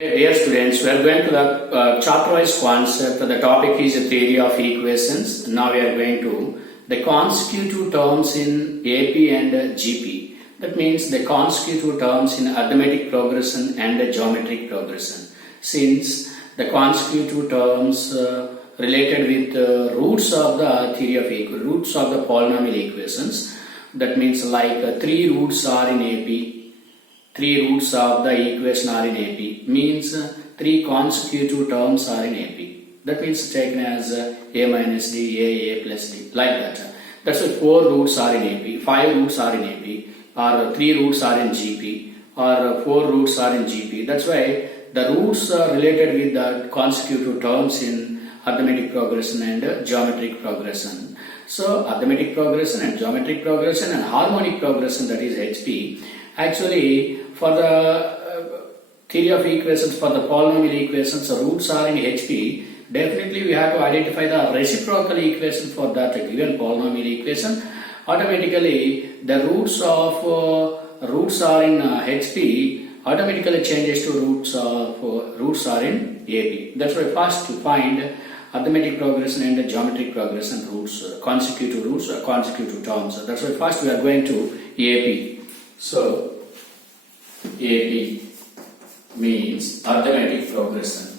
Dear students, we are going to the chapter-wise concept. The topic is the theory of equations. Now we are going to the consecutive terms in AP and GP. That means the consecutive terms in arithmetic progression and geometric progression. Since the consecutive terms related with roots of the theory of roots of the polynomial equations. That means like 3 roots are in AP. 3 roots of the equation are in AP means 3 consecutive terms are in AP. That means taken as a minus d, a plus d, like that. That's why 4 roots are in AP, 5 roots are in AP, or 3 roots are in GP, or 4 roots are in GP. That's why the roots are related with the consecutive terms in arithmetic progression and geometric progression. So arithmetic progression and geometric progression and harmonic progression, that is HP. Actually, for the theory of equations, for the polynomial equations, roots are in HP. Definitely, we have to identify the reciprocal equation for that given polynomial equation. Automatically, the roots are in HP. Automatically changes to roots are in AP. That's why first to find arithmetic progression and geometric progression roots, consecutive terms. That's why first we are going to AP. So AP means arithmetic progression.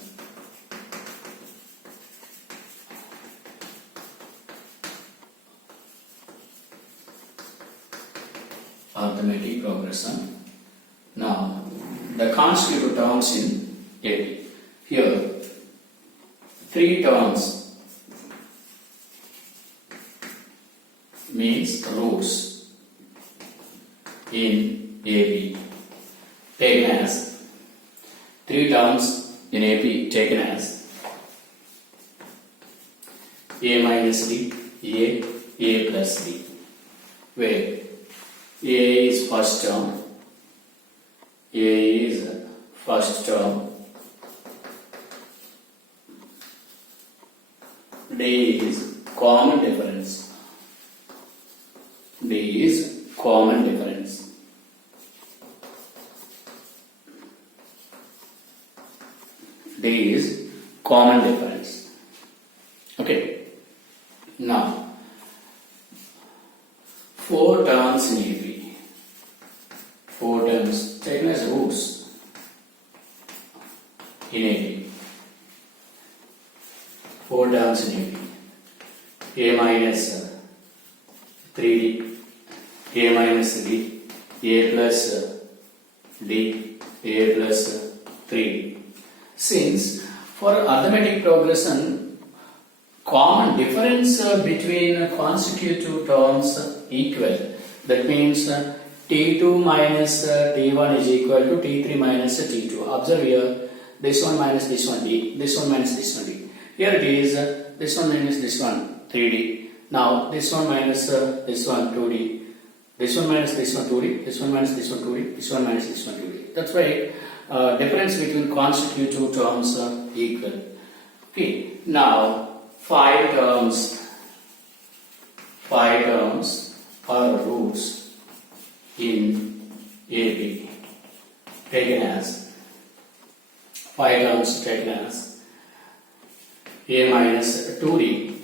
Arithmetic progression. Now, the consecutive terms in AP. Here, 3 terms means roots in AP. Taken as 3 terms in AP taken as a minus d, a plus d, where a is first term, d is common difference, d is common difference. D is common difference. Okay. Now, 4 terms in AP. 4 terms taken as roots in AP. 4 terms in AP. A minus 3D, A minus D, A plus D, A plus 3D. Since for arithmetic progression, common difference between consecutive terms equal. That means T2 minus T1 is equal to T3 minus T2. Observe here, this one minus this one D, this one minus this one D. Here it is, this one minus this one 3D. Now this one minus this one 2D. This one minus this one 2D, this one minus this one 2D, this one minus this one 2D. That's why difference between consecutive terms are equal. Okay, now 5 terms are roots in AP. Taken as 5 terms taken as a minus 2d,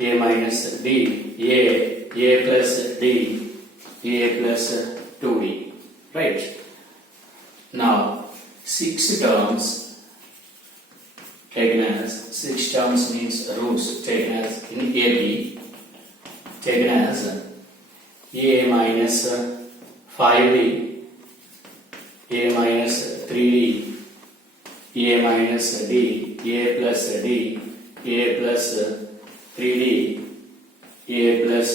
a minus d, a plus d, a plus 2d. Right? Now 6 terms taken as 6 terms means roots taken as in AP taken as a minus 5d, a minus 3d, a minus d, a plus d, a plus 3d, a plus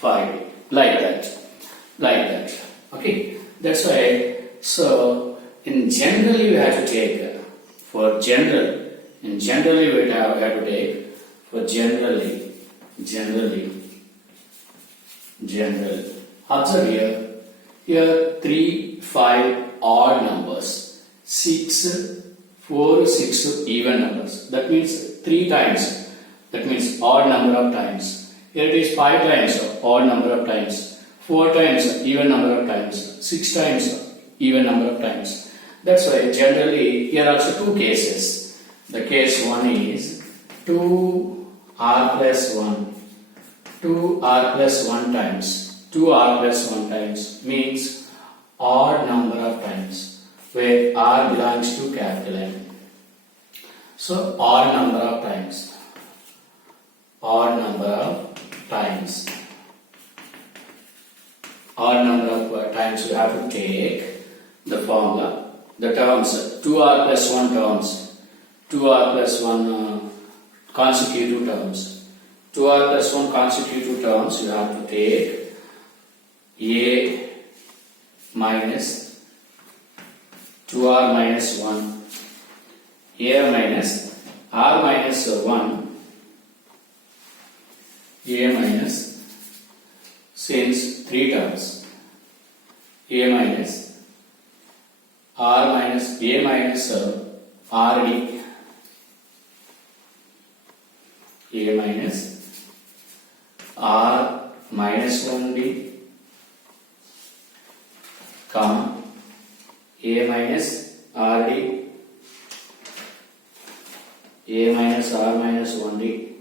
5d, like that. Okay, that's why. So in generally we have to take for general. In generally we have to take for generally. Observe here 3, 5 odd numbers, 6, 4, 6 even numbers. That means 3 times. That means odd number of times. Here it is 5 times odd number of times, 4 times even number of times, 6 times even number of times. That's why generally here are also two cases. The case one is 2r plus 1. 2r plus 1 times. 2r plus 1 times means odd number of times where r belongs to capital N. So odd number of times. Odd number of times. Odd number of times we have to take the formula. The terms 2r plus 1 terms. 2r plus 1 consecutive terms. 2r plus 1 consecutive terms you have to take a minus 2r minus 1, a minus r minus 1, a minus, since 3 terms, a minus r minus a minus rd, a minus r minus 1d, comma a minus rd, a minus r minus 1d.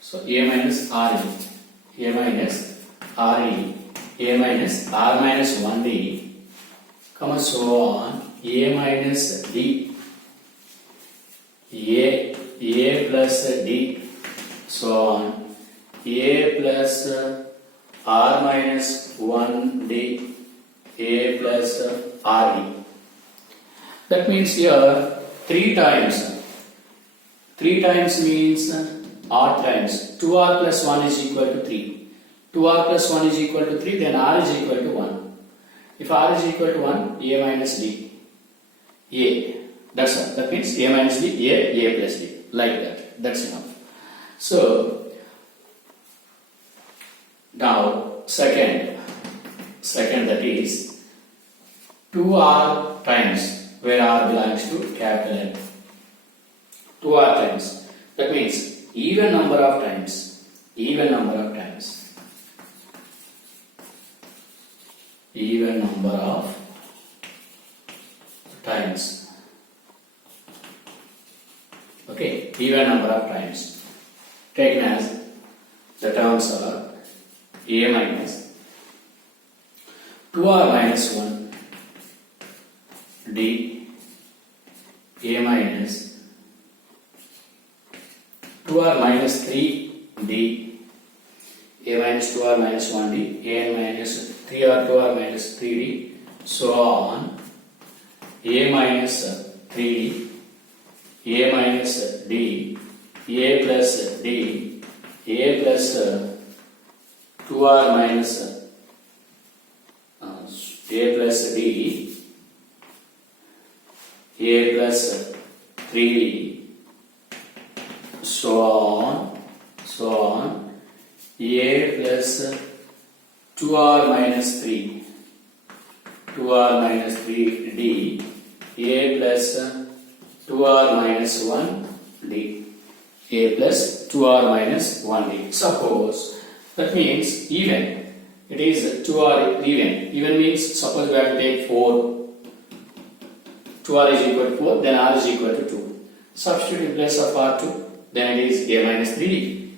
So a minus re, a minus re, a minus r minus 1d, comma so on, a minus d, a plus d, so on, a plus r minus 1d, a plus re. That means here 3 times. 3 times means odd times. 2r plus 1 is equal to 3. 2r plus 1 is equal to 3, then r is equal to 1. If r is equal to 1, a minus d. A. That's all. That means a minus d, a plus d. Like that. That's enough. So, now second that is 2r times where r belongs to capital N. 2r times. That means even number of times. Even number of times. Even number of times. Okay, even number of times. Taken as the terms are a minus 2r minus 1 d, a minus 2r minus 3 d, a minus 2r minus 1 d, a minus 3r 2r minus 3 d, so on, a minus 3 d, a minus d, a plus d, a plus 2r minus a plus d, a plus 3d, so on, a plus 2r minus 3, 2r minus 3d, a plus 2r minus 1d, a plus 2r minus 1d. Suppose that means even. It is 2r even. Even means suppose we have to take 4. 2r is equal to 4, then r is equal to 2. Substitute in place of r2, then it is a minus 3d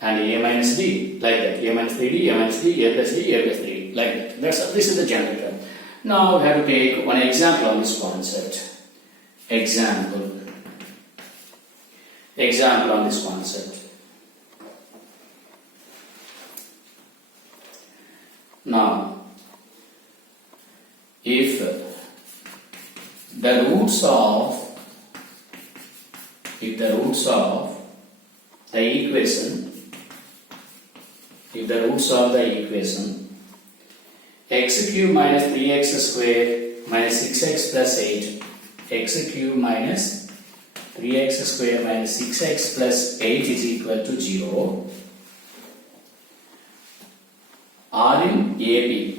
and a minus d, like that. A minus 3d, a minus d, a plus d, a plus 3d, like that. This is the general term. Now we have to take one example on this concept. Example on this concept. Now, if the roots of the equation, x cube minus 3x square minus 6x plus 8, x cube minus 3x square minus 6x plus 8 is equal to 0, are in AP,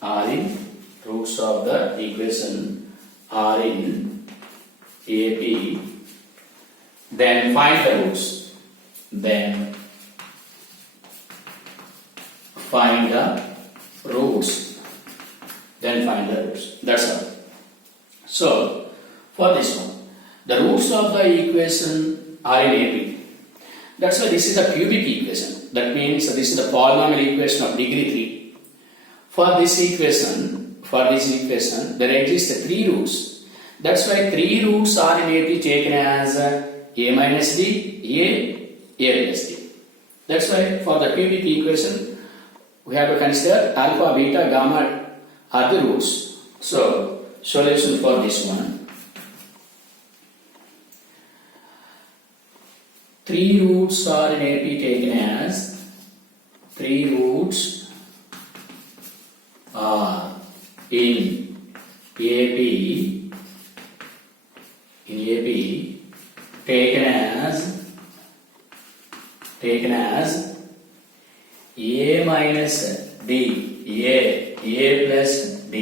are in roots of the equation are in AP, then find the roots, then find the roots, then find the roots. That's all. So, for this one, the roots of the equation are in AP. That's why this is a cubic equation. That means this is the polynomial equation of degree 3. For this equation, there exist 3 roots. That's why 3 roots are in AP taken as a minus d, a plus d. That's why for the cubic equation, we have to consider alpha, beta, gamma are the roots. So, solution for this one. 3 roots are in AP taken as 3 roots are in AP taken as a minus d, a plus d.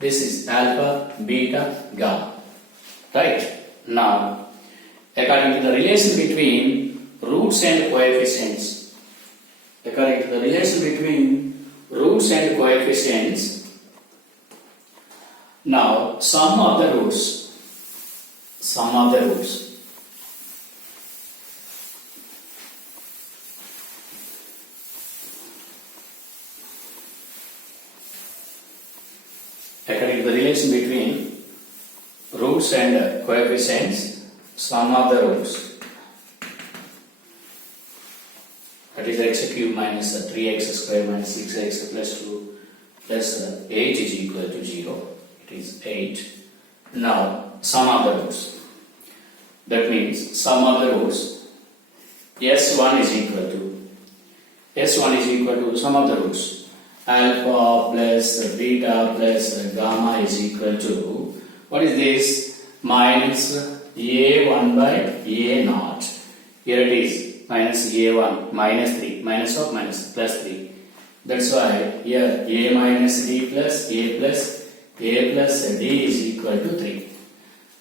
This is alpha, beta, gamma. Right? Now, according to the relation between roots and coefficients, now sum of the roots, according to the relation between roots and coefficients, sum of the roots, that is x cube minus 3x square minus 6x plus 2 plus 8 is equal to 0. It is 8. Now, sum of the roots. That means sum of the roots, S1 is equal to sum of the roots. Alpha plus beta plus gamma is equal to, what is this? Minus a1 by a naught. Here it is minus a1 minus 3, minus of minus plus 3. That's why here a minus d plus a plus d is equal to 3.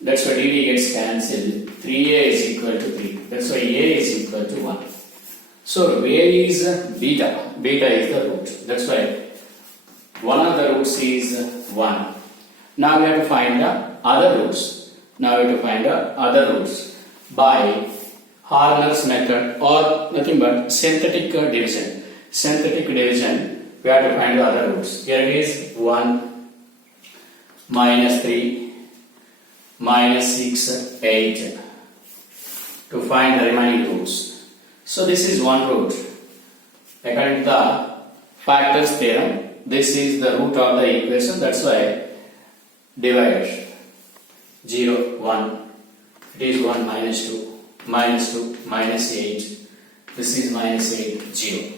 That's why dd gets cancelled. 3a is equal to 3. That's why a is equal to 1. So where is beta? Beta is the root. That's why one of the roots is 1. Now we have to find the other roots. By Horner's method or nothing but synthetic division. We have to find the other roots. Here it is 1, minus 3, minus 6, 8 to find the remaining roots. So this is one root. According to the factors theorem, this is the root of the equation. That's why divide 0, 1. It is 1 minus 2, minus 8. This is minus 8, 0.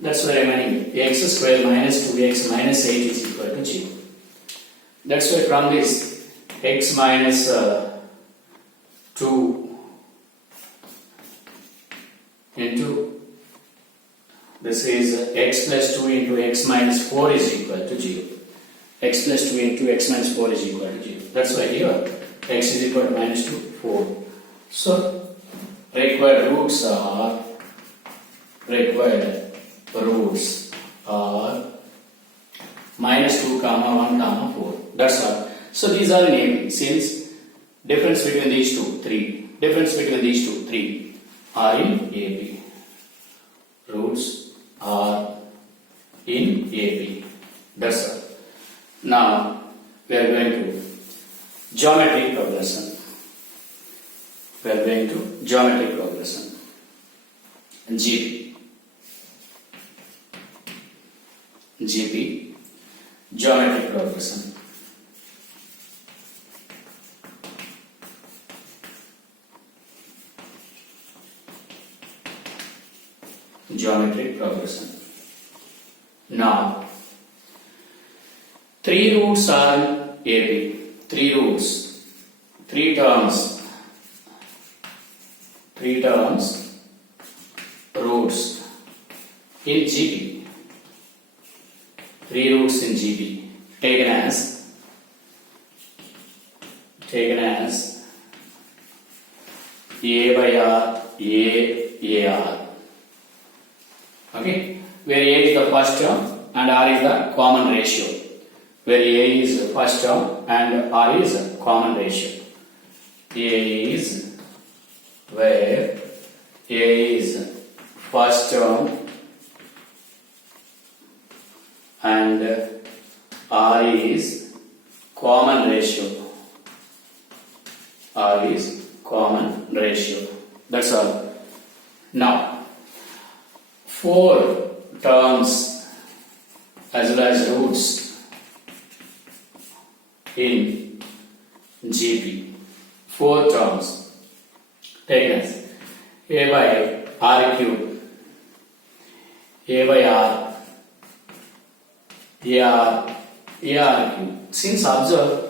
That's why remaining x square minus 2x minus 8 is equal to 0. That's why from this x minus 2 into this is x plus 2 into x minus 4 is equal to 0. X plus 2 into x minus 4 is equal to 0. That's why here x is equal to minus 2, 4. So required roots are minus 2 comma 1 comma 4. That's all. So these are in AP. Since difference between these two 3 are in AP. Roots are in AP. That's all. Now we are going to geometric progression. GP, geometric progression. Now, 3 roots are in AP. 3 roots, 3 terms, roots in GP. 3 roots in GP taken as A by R, A R. Okay, where A is the first term and R is the common ratio. where A is first term and R is common ratio. A is where A is first term and R is common ratio. R is common ratio. That's all. Now, 4 terms as well as roots in GP. 4 terms taken as A by R cube, A by R, AR cube. Since observe,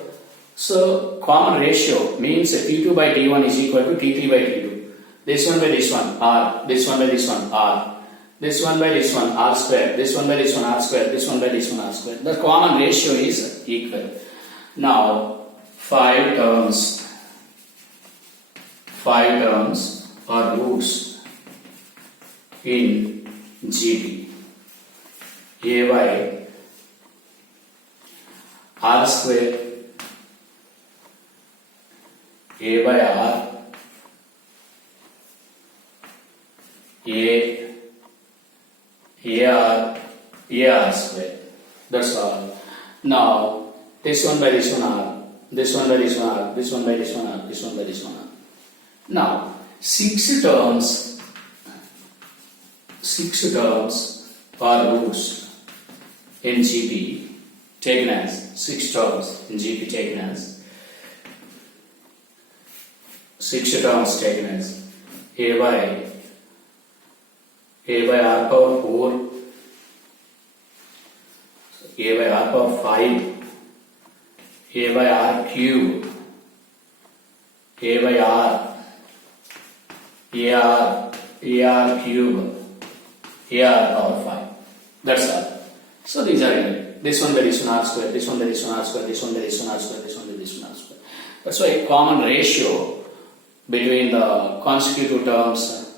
so common ratio means T2 by T1 is equal to T3 by T2. This one by this one R, this one by this one R, this one by this one R square, this one by this one R square, this one by this one R square. The common ratio is equal. Now 5 terms or roots in GP. A by R square, A by R, AR square. That's all. Now this one by this one R, this one by this one R, this one by this one R, this one by this one R. Now 6 terms or roots in GP taken as 6 terms in GP taken as 6 terms taken as A by R power 4, A by R power 5, A by R cube, A by R, AR cube, AR power 5. That's all. So these are it. This one by this one R square, this one by this one R square, this one by this one R square, this one by this one R square. That's why a common ratio between the consecutive terms,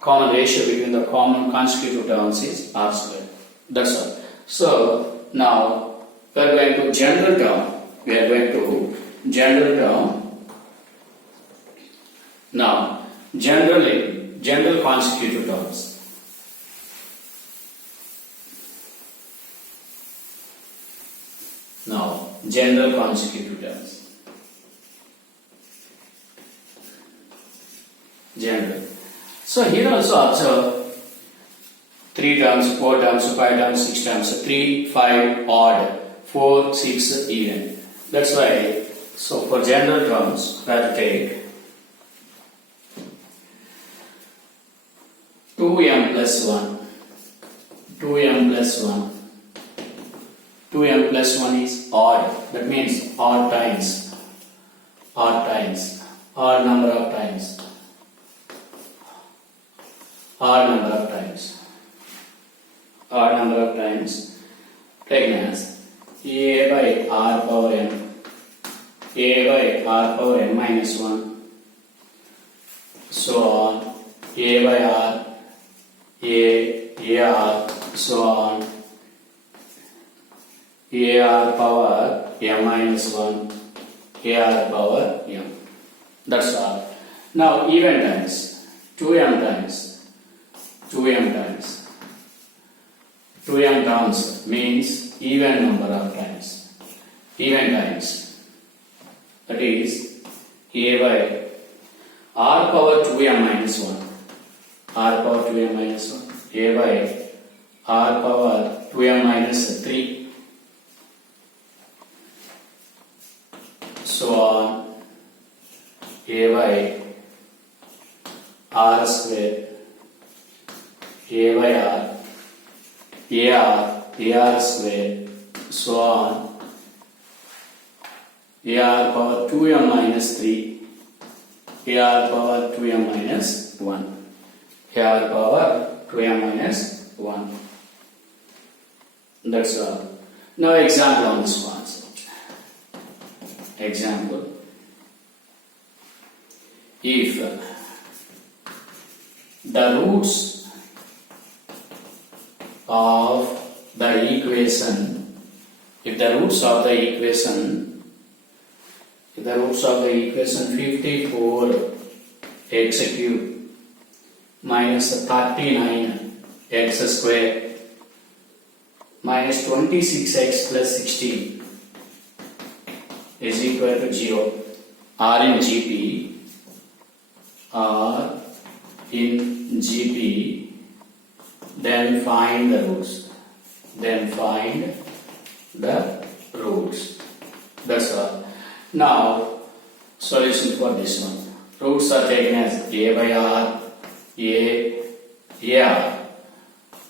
common ratio between the common consecutive terms is R square. That's all. So now we are going to general term. Now general consecutive terms. Now general consecutive terms. General. So here also observe 3 terms, 4 terms, 5 terms, 6 terms, so 3, 5 odd, 4, 6 even. That's why, so for general terms, we have to take 2m plus 1, 2m plus 1, 2m plus 1 is odd, that means odd times, odd number of times, odd number of times taken as A by R power n, A by R power n minus 1, so on, A by R, AR, so on, AR power m minus 1, AR power m. That's all. Now even times, 2m terms means even number of times. That is A by R power 2m minus 1, R power 2m minus 1, A by R power 2m minus 3, so on, A by R square, A by R, AR square, so on, AR power 2m minus 3, AR power 2m minus 1, AR power 2m minus 1. That's all. Now example on this concept. Example. If the roots of the equation, if if the roots of the equation 54x cube minus 39x square minus 26x plus 16 is equal to 0 are in GP, then find the roots. That's all. Now solution for this one. Roots are taken as a by r, r,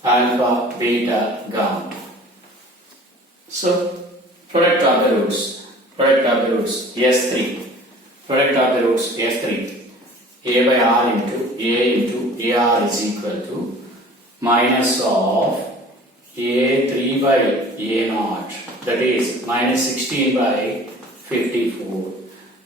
alpha, beta, gamma. So product of the roots S3. Product of the roots S3. A by r into AR is equal to minus of A3 by A0, that is minus 16 by 54.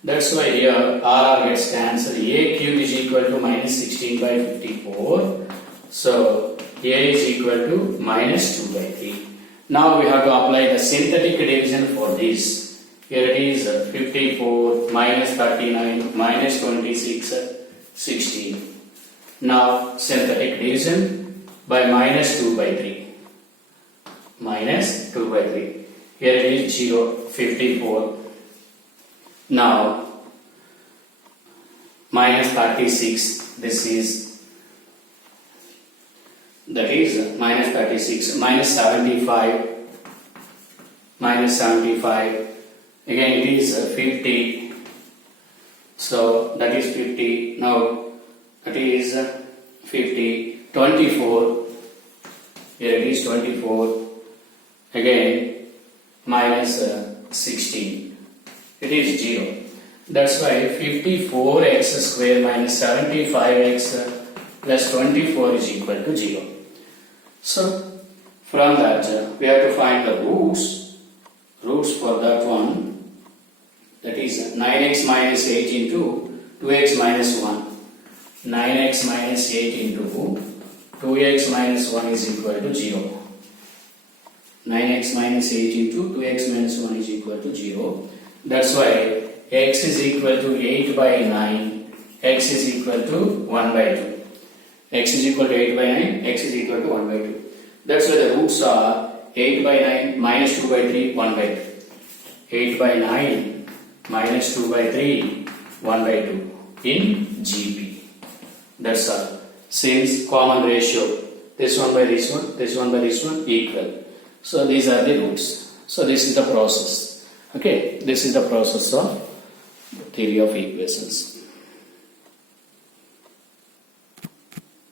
That's why here RR gets cancelled. A cube is equal to minus 16 by 54. So A is equal to minus 2 by 3. Now we have to apply the synthetic division for this. Here it is 54 minus 39 minus 26 16. Now synthetic division by minus 2 by 3. Minus 2 by 3. Here it is 0, 54. Now minus 36. This is minus 36 minus 75. Minus 75. Again it is 50. So that is 50. Now that is 50. 24. Here it is 24. Again minus 16. It is 0. That's why 54x square minus 75x plus 24 is equal to 0. So from that we have to find the roots for that one. That is 9x minus 8 into 2x minus 1. 9x minus 8 into 2x minus 1 is equal to 0. 9x minus 8 into 2x minus 1 is equal to 0. That's why x is equal to 8 by 9. X is equal to 1 by 2. X is equal to 8 by 9. X is equal to 1 by 2. That's why the roots are 8 by 9 minus 2 by 3, 1 by 2. 8 by 9 minus 2 by 3, 1 by 2 in GP. That's all. Since common ratio, this one by this one, this one by this one equal. So these are the roots. So this is the process. Okay, this is the process of theory of equations.